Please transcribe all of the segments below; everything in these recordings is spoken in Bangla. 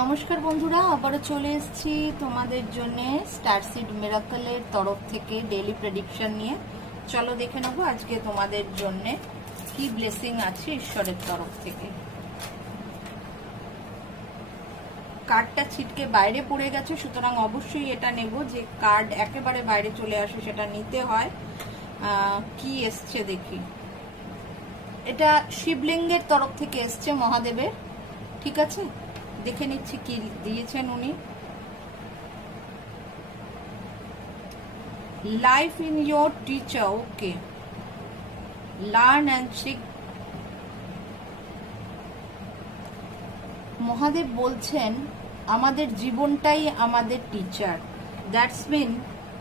নমস্কার বন্ধুরা, আবারও চলে এসেছি তোমাদের জন্য স্টারসিড মিরাকলের তরফ থেকে ডেইলি প্রেডিকশন নিয়ে। চলো দেখে নেবো আজকে তোমাদের জন্য কি ব্লেসিং আছে ঈশ্বরের তরফ থেকে। কার্ডটা ছিটকে বাইরে পড়ে গেছে, সুতরাং অবশ্যই এটা নেব যে কার্ড একেবারে বাইরে চলে আসে সেটা নিতে হয়। কি এসছে দেখি। এটা শিবলিঙ্গের তরফ থেকে এসছে, মহাদেবের। ঠিক আছে, দেখে নিচ্ছি কি দিয়েছেন উনি। Life in your teacher, okay, learn and seek. Mahadev বলছেন আমাদের জীবনটাই আমাদের টিচার। দ্যাটস মিন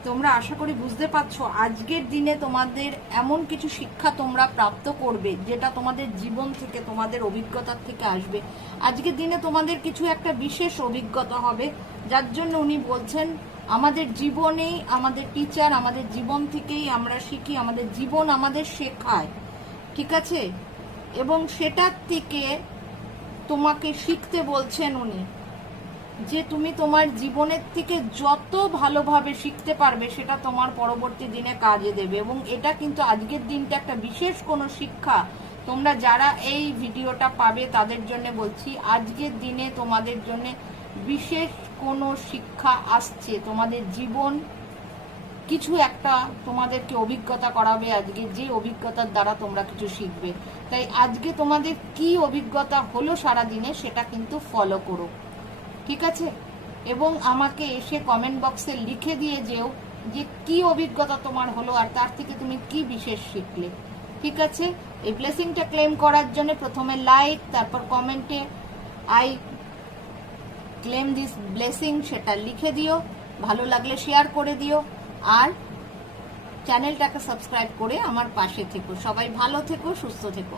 তোমরা আশা করি বুঝতে পারছো আজকের দিনে তোমাদের এমন কিছু শিক্ষা তোমরা প্রাপ্ত করবে যেটা তোমাদের জীবন থেকে, তোমাদের অভিজ্ঞতার থেকে আসবে। আজকের দিনে তোমাদের কিছু একটা বিশেষ অভিজ্ঞতা হবে, যার জন্য উনি বলছেন আমাদের জীবনেই আমাদের টিচার, আমাদের জীবন থেকেই আমরা শিখি, আমাদের জীবন আমাদের শেখায়। ঠিক আছে, এবং সেটার থেকে তোমাকে শিখতে বলছেন উনি যে তুমি তোমার জীবনের থেকে যত ভালোভাবে শিখতে পারবে সেটা তোমার পরবর্তী দিনে কাজে দেবে। এবং এটা কিন্তু আজকের দিনটা একটা বিশেষ কোনো শিক্ষা। তোমরা যারা এই ভিডিওটা পাবে তাদের জন্য বলছি, আজকের দিনে তোমাদের জন্য বিশেষ কোনো শিক্ষা আসছে। তোমাদের জীবন কিছু একটা তোমাদেরকে অভিজ্ঞতা করাবে আজকে, যে অভিজ্ঞতার দ্বারা তোমরা কিছু শিখবে। তাই আজকে তোমাদের কি অভিজ্ঞতা হলো সারাদিনে সেটা কিন্তু ফলো করো। ঠিক আছে, এবং আমাকে এসে কমেন্ট বক্সে লিখে দিয়ে যেও যে কি অভিজ্ঞতা তোমার হলো আর তার থেকে তুমি কি বিশেষ শিখলে। ঠিক আছে, এই ব্লেসিংটা ক্লেম করার জন্য প্রথমে লাইক, তারপর কমেন্টে আই ক্লেম দিস ব্লেসিং সেটা লিখে দিও। ভালো লাগলে শেয়ার করে দিও, আর চ্যানেলটাকে সাবস্ক্রাইব করে আমার পাশে থেকো। সবাই ভালো থেকো, সুস্থ থেকো।